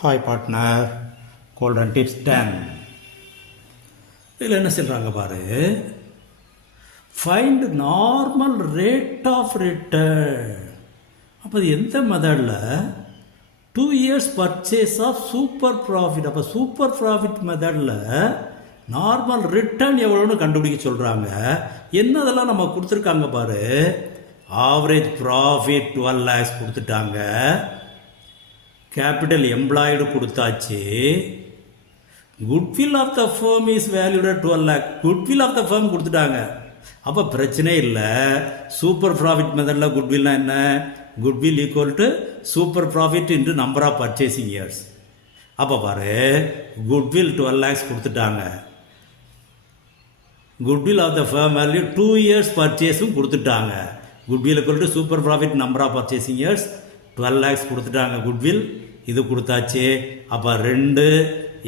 Hi partner, golden tips 10. இதில் என்ன சொல்கிறாங்க பாரு, find normal rate of return. அப்போ அது எந்த மெத்தடில் 2 years purchase of super profit. அப்போ சூப்பர் ப்ராஃபிட் மெத்தடில் நார்மல் ரிட்டர்ன் எவ்வளோன்னு கண்டுபிடிக்க சொல்கிறாங்க. என்ன அதெல்லாம் நம்ம கொடுத்துருக்காங்க பாரு. ஆவரேஜ் ப்ராஃபிட் 12 lakhs கொடுத்துட்டாங்க. கேபிட்டல் எம்ப்ளாய்டு கொடுத்தாச்சு. Goodwill of the firm is valued 12 lakh. Goodwill of the firm கொடுத்துட்டாங்க. அப்போ பிரச்சனை இல்லை. சூப்பர் ப்ராஃபிட் மெத்தடில் குட்வில்னா என்ன? Goodwill equal to super profit into number of purchasing years. அப்போ பாரு, குட்வில் 12 lakhs கொடுத்துட்டாங்க. Goodwill of the firm value 2 years பர்ச்சேஸும் கொடுத்துட்டாங்க. Goodwill equal to super profit number of purchasing years 12 lakhs கொடுத்துட்டாங்க. குட்வில் இது கொடுத்தாச்சு. அப்போ 2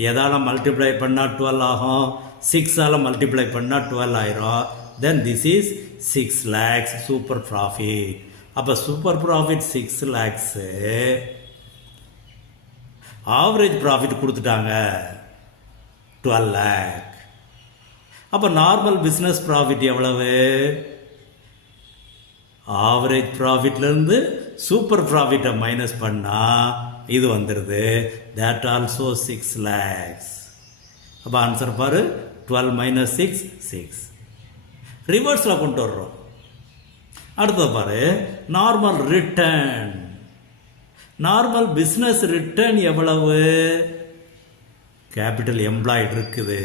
எதால் மல்டிப்ளை பண்ணால் 12 ஆகும், 6ஆல் மல்டிப்ளை பண்ணால் 12 ஆயிரும். Then this is 6 lakhs super profit. அப்போ super profit 6 lakhs. Average profit கொடுத்துட்டாங்க 12 lakh. அப்போ நார்மல் பிஸ்னஸ் ப்ராஃபிட் எவ்வளவு? ஆவரேஜ் ப்ராஃபிட்லேருந்து சூப்பர் ப்ராஃபிட்டை மைனஸ் பண்ணால் இது வந்துடுது. That also 6 lakhs. அப்போ ஆன்சர் பாரு, 12 minus 6 6. ரிவர்ஸில் கொண்டு வர்றோம். அடுத்தது பாரு, normal return. Normal business return எவ்வளவு? கேபிட்டல் எம்ப்ளாய்டு இருக்குது.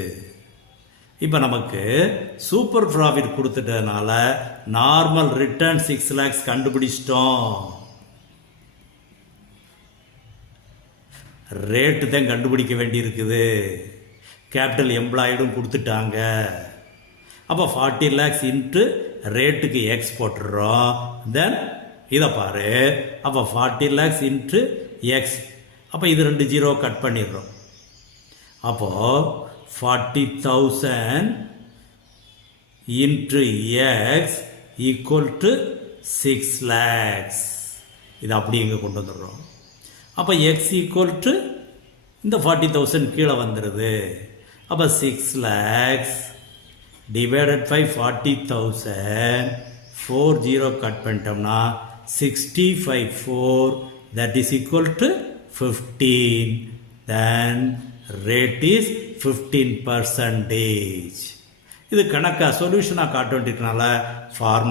இப்போ நமக்கு சூப்பர் ப்ராஃபிட் கொடுத்துட்டதுனால நார்மல் ரிட்டர்ன் 6 lakhs கண்டுபிடிச்சிட்டோம். ரேட்டு தான் கண்டுபிடிக்க வேண்டி இருக்குது. கேபிட்டல் எம்ப்ளாய்டும் கொடுத்துட்டாங்க. அப்போ 40 lakhs இன்ட்டு ரேட்டுக்கு எக்ஸ் போட்டுடுறோம். தென் இதை பாரு, அப்போ 40 lakhs இன்ட்டு எக்ஸ். அப்போ இது 2 0 கட் பண்ணிடுறோம். அப்போது 40,000 into x equal to 6 lakhs. இது அப்படி இங்கே கொண்டு வந்துடுறோம். அப்போ x equal to இந்த 40,000 கீழே வந்துடுது. அப்போ 6 lakhs divided by 40,000, 4 0 கட் பண்ணிட்டோம்னா 65,4, that is equal to 15. Then rate is 15%. இது கணக்கா சொல்யூஷனாக காட்ட வேண்டியதுனால ஃபார்ம்